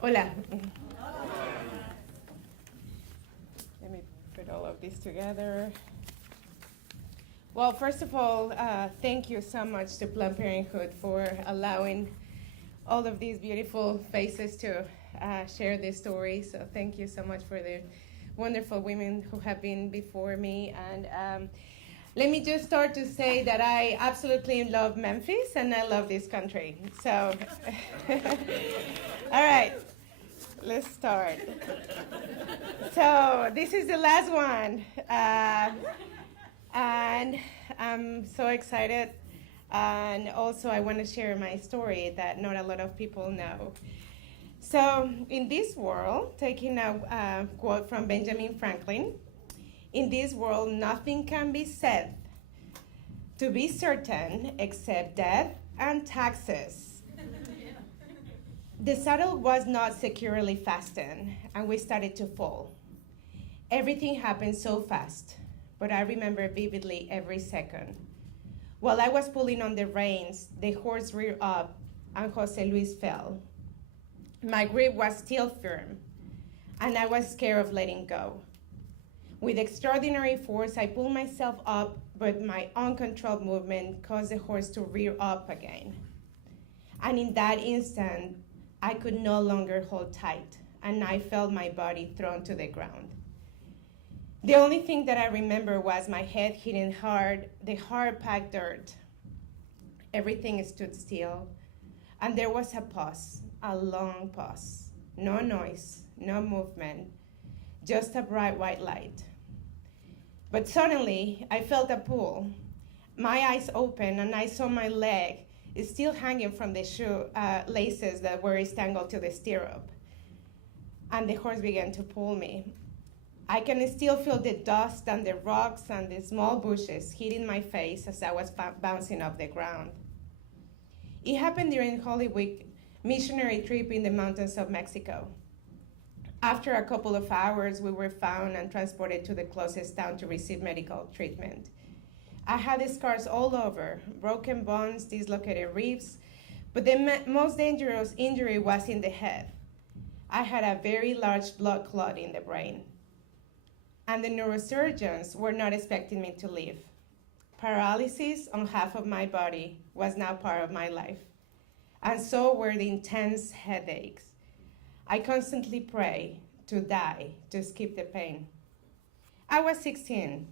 Hola. Let me put all of this together. Well, first of all, thank you so much to Planned Parenthood for allowing all of these beautiful faces to share their stories. So thank you so much for the wonderful women who have been before me. And let me just start to say that I absolutely love Memphis and I love this country. So, all right, let's start. So this is the last one. And I'm so excited. And also, I want to share my story that not a lot of people know. So, in this world, taking a quote from Benjamin Franklin, in this world, nothing can be said to be certain except death and taxes. The saddle was not securely fastened, and we started to fall. Everything happened so fast, but I remember vividly every second. While I was pulling on the reins, the horse reared up, and Jose Luis fell. My grip was still firm, and I was scared of letting go. With extraordinary force, I pulled myself up, but my uncontrolled movement caused the horse to rear up again. And in that instant, I could no longer hold tight, and I felt my body thrown to the ground. The only thing that I remember was my head hitting the hard-packed dirt. Everything stood still, and there was a pause, a long pause. No noise, no movement, just a bright white light. But suddenly, I felt a pull. My eyes opened, and I saw my leg still hanging from the shoe laces that were tangled to the stirrup. And the horse began to pull me. I can still feel the dust and the rocks and the small bushes hitting my face as I was bouncing off the ground. It happened during Holy Week missionary trip in the mountains of Mexico. After a couple of hours, we were found and transported to the closest town to receive medical treatment. I had scars all over, broken bones, dislocated ribs, but the most dangerous injury was in the head. I had a very large blood clot in the brain. And the neurosurgeons were not expecting me to live. Paralysis on half of my body was now part of my life, and so were the intense headaches. I constantly prayed to die to skip the pain. I was 16,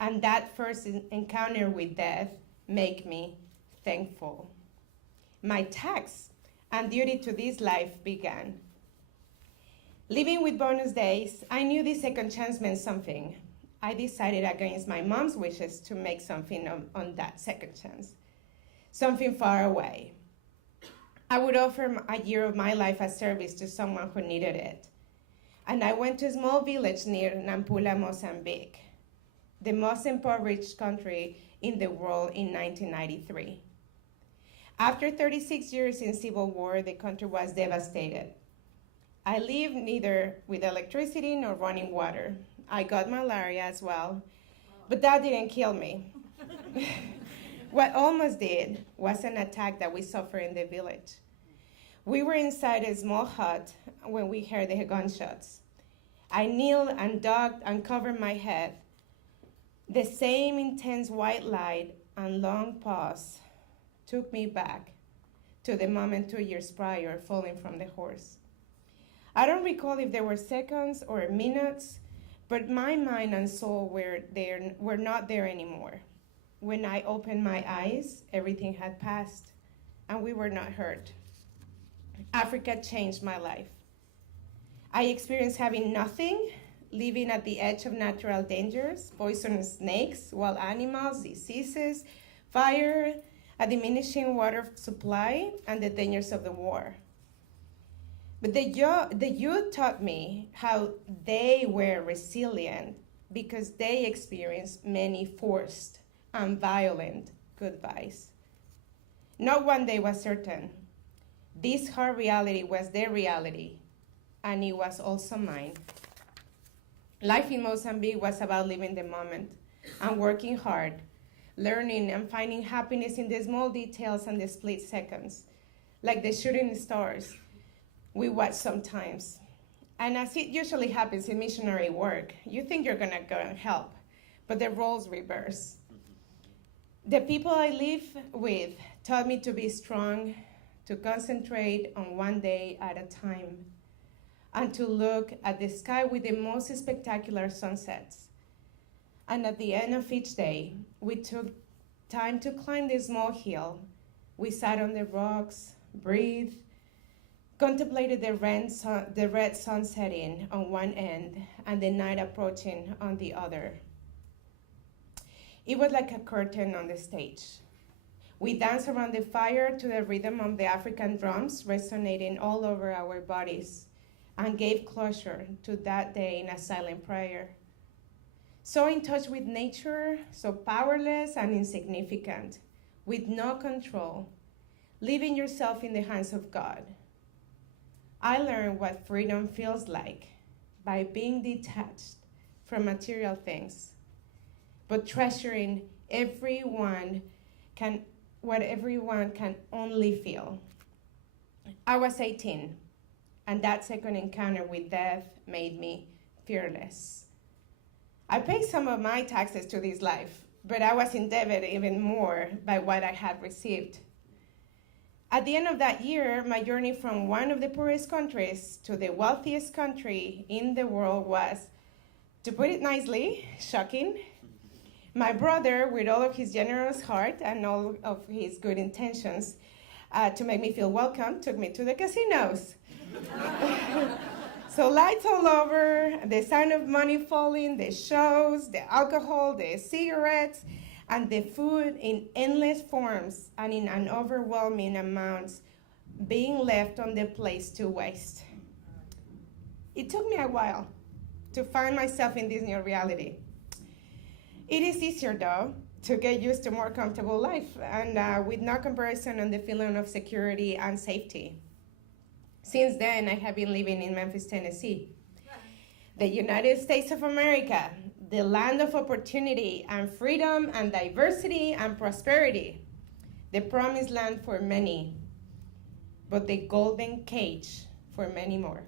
and that first encounter with death made me thankful. My task and duty to this life began. Living with bonus days, I knew this second chance meant something. I decided against my mom's wishes to make something on that second chance, something far away. I would offer a year of my life as service to someone who needed it. And I went to a small village near Nampula, Mozambique, the most impoverished country in the world in 1993. After 36 years in civil war, the country was devastated. I lived neither with electricity nor running water. I got malaria as well, but that didn't kill me. What almost did was an attack that we suffered in the village. We were inside a small hut when we heard the gunshots. I kneeled and ducked and covered my head. The same intense white light and long pause took me back to the moment 2 years prior falling from the horse. I don't recall if there were seconds or minutes, but my mind and soul were not there anymore. When I opened my eyes, everything had passed, and we were not hurt. Africa changed my life. I experienced having nothing, living at the edge of natural dangers, poisonous snakes, wild animals, diseases, fire, a diminishing water supply, and the dangers of the war. But the youth taught me how they were resilient because they experienced many forced and violent goodbyes. Not one day was certain. This hard reality was their reality, and it was also mine. Life in Mozambique was about living the moment and working hard, learning and finding happiness in the small details and the split seconds, like the shooting stars we watch sometimes. And as it usually happens in missionary work, you think you're going to go and help, but the roles reverse. The people I live with taught me to be strong, to concentrate on one day at a time, and to look at the sky with the most spectacular sunsets. And at the end of each day, we took time to climb the small hill. We sat on the rocks, breathed, contemplated the red sun setting on one end and the night approaching on the other. It was like a curtain on the stage. We danced around the fire to the rhythm of the African drums resonating all over our bodies and gave closure to that day in a silent prayer. So in touch with nature, so powerless and insignificant, with no control, leaving yourself in the hands of God. I learned what freedom feels like by being detached from material things, but treasuring what everyone can only feel. I was 18, and that second encounter with death made me fearless. I paid some of my taxes to this life, but I was indebted even more by what I had received. At the end of that year, my journey from one of the poorest countries to the wealthiest country in the world was, to put it nicely, shocking. My brother, with all of his generous heart and all of his good intentions, to make me feel welcome, took me to the casinos. So lights all over, the sound of money falling, the shows, the alcohol, the cigarettes, and the food in endless forms and in an overwhelming amounts being left on the place to waste. It took me a while to find myself in this new reality. It is easier, though, to get used to more comfortable life and with no comparison on the feeling of security and safety. Since then, I have been living in Memphis, Tennessee, the United States of America, the land of opportunity and freedom and diversity and prosperity, the promised land for many, but the golden cage for many more.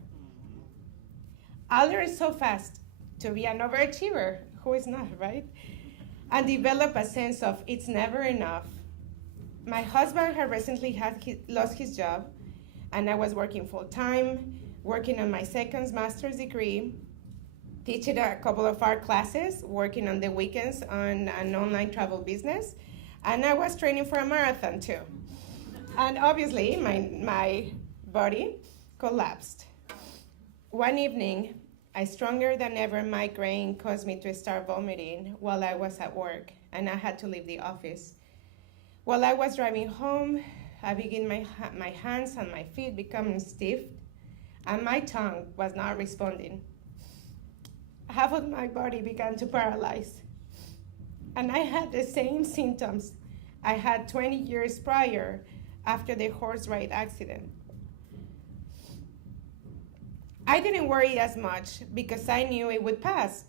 I learned so fast to be an overachiever, who is not, right? And develop a sense of it's never enough. My husband had recently lost his job, and I was working full-time, working on my second master's degree, teaching a couple of art classes, working on the weekends on an online travel business, and I was training for a marathon too. And obviously, my body collapsed. One evening, a stronger than ever migraine caused me to start vomiting while I was at work, and I had to leave the office. While I was driving home, I began my hands and my feet becoming stiff, and my tongue was not responding. Half of my body began to paralyze, and I had the same symptoms I had 20 years prior after the horse ride accident. I didn't worry as much because I knew it would pass.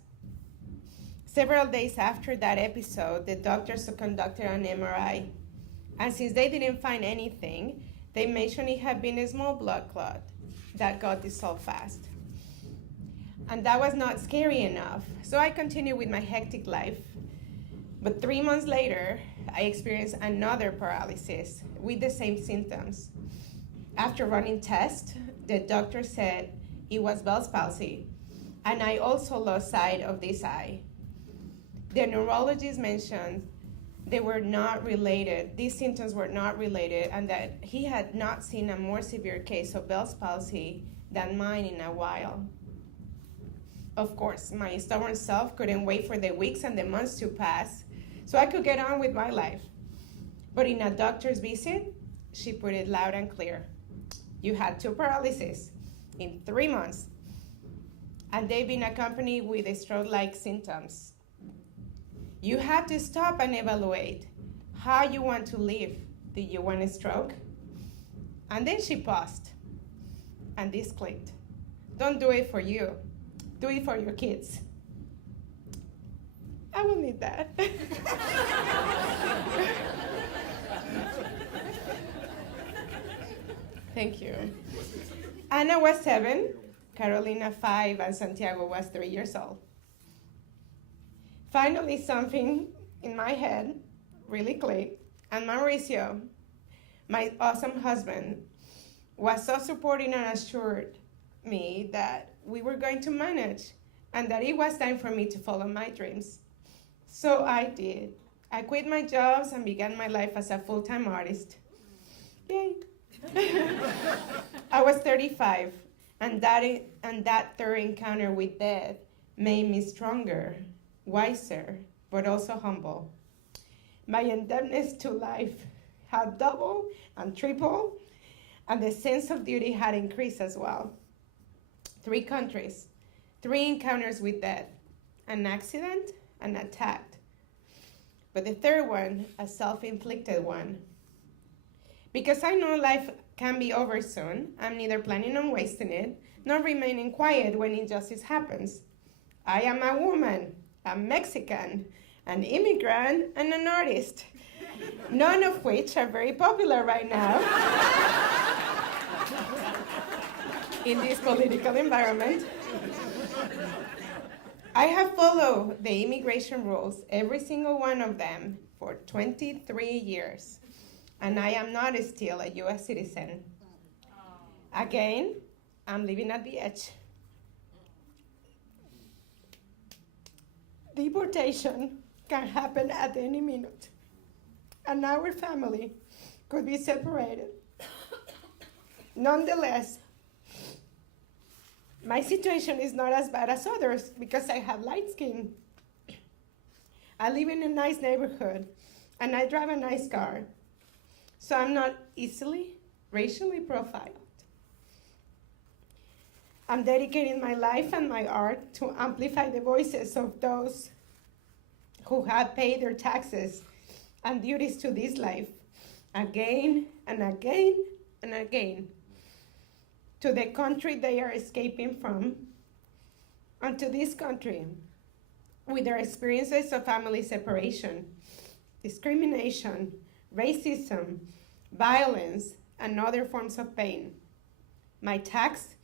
Several days after that episode, the doctors conducted an MRI, and since they didn't find anything, they mentioned it had been a small blood clot that got dissolved fast. And that was not scary enough, so I continued with my hectic life. But 3 months later, I experienced another paralysis with the same symptoms. After running tests, the doctor said it was Bell's palsy, and I also lost sight of this eye. The neurologist mentioned they were not related, these symptoms were not related, and that he had not seen a more severe case of Bell's palsy than mine in a while. Of course, my stubborn self couldn't wait for the weeks and the months to pass so I could get on with my life. But in a doctor's visit, she put it loud and clear. You had 2 paralyses in 3 months, and they've been accompanied with stroke-like symptoms. You have to stop and evaluate how you want to live. Do you want a stroke? And then she paused, and this clicked. Don't do it for you. Do it for your kids. I will need that. Thank you. Anna was 7, Carolina 5, and Santiago was 3 years old. Finally, something in my head really clicked, and Mauricio, my awesome husband, was so supporting and assured me that we were going to manage and that it was time for me to follow my dreams. So I did. I quit my jobs and began my life as a full-time artist. Yay. I was 35, and that third encounter with death made me stronger, wiser, but also humble. My indebtedness to life had doubled and tripled, and the sense of duty had increased as well. 3 countries, 3 encounters with death, an accident, an attack. But the third one, a self-inflicted one. Because I know life can be over soon, I'm neither planning on wasting it, nor remaining quiet when injustice happens. I am a woman, a Mexican, an immigrant, and an artist, none of which are very popular right now in this political environment. I have followed the immigration rules, every single one of them, for 23 years, and I am not still a U.S. citizen. Again, I'm living at the edge. Deportation can happen at any minute, and our family could be separated. Nonetheless, my situation is not as bad as others because I have light skin. I live in a nice neighborhood, and I drive a nice car, so I'm not easily racially profiled. I'm dedicating my life and my art to amplify the voices of those who have paid their taxes and duties to this life again and again and again, to the country they are escaping from, and to this country with their experiences of family separation, discrimination, racism, violence, and other forms of pain. My tax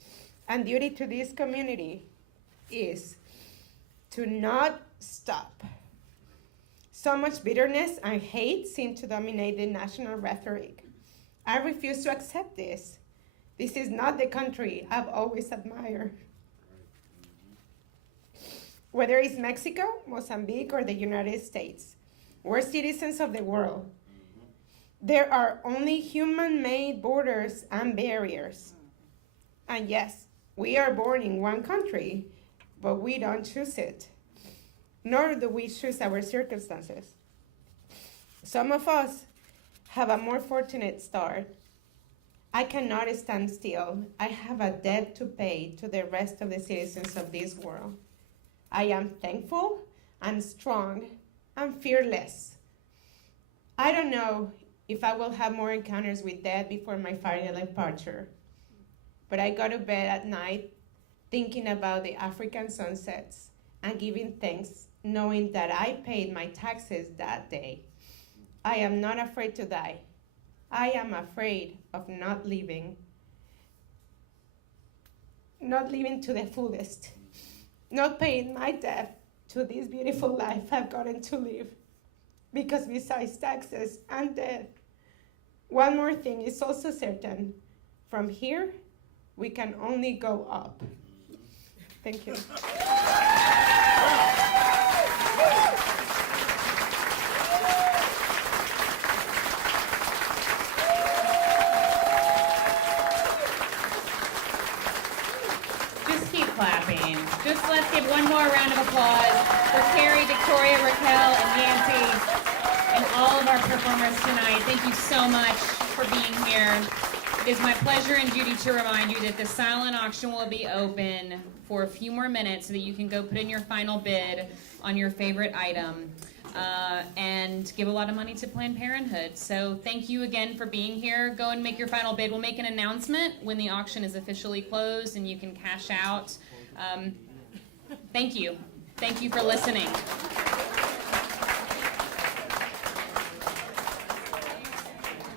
and duty to this community is to not stop. So much bitterness and hate seem to dominate the national rhetoric. I refuse to accept this. This is not the country I've always admired. Whether it's Mexico, Mozambique, or the United States, we're citizens of the world. There are only human-made borders and barriers. And yes, we are born in one country, but we don't choose it, nor do we choose our circumstances. Some of us have a more fortunate start. I cannot stand still. I have a debt to pay to the rest of the citizens of this world. I am thankful and strong and fearless. I don't know if I will have more encounters with death before my final departure, but I go to bed at night thinking about the African sunsets and giving thanks, knowing that I paid my taxes that day. I am not afraid to die. I am afraid of not living to the fullest, not paying my debt to this beautiful life I've gotten to live. Because besides taxes and death, one more thing is also certain. From here, we can only go up. Thank you. Just keep clapping. Just let's give one more round of applause for Carrie, Victoria, Raquel, and Yancy, and all of our performers tonight. Thank you so much for being here. It is my pleasure and duty to remind you that the silent auction will be open for a few more minutes so that you can go put in your final bid on your favorite item and give a lot of money to Planned Parenthood. So thank you again for being here. Go and make your final bid. We'll make an announcement when the auction is officially closed and you can cash out. Thank you. Thank you for listening.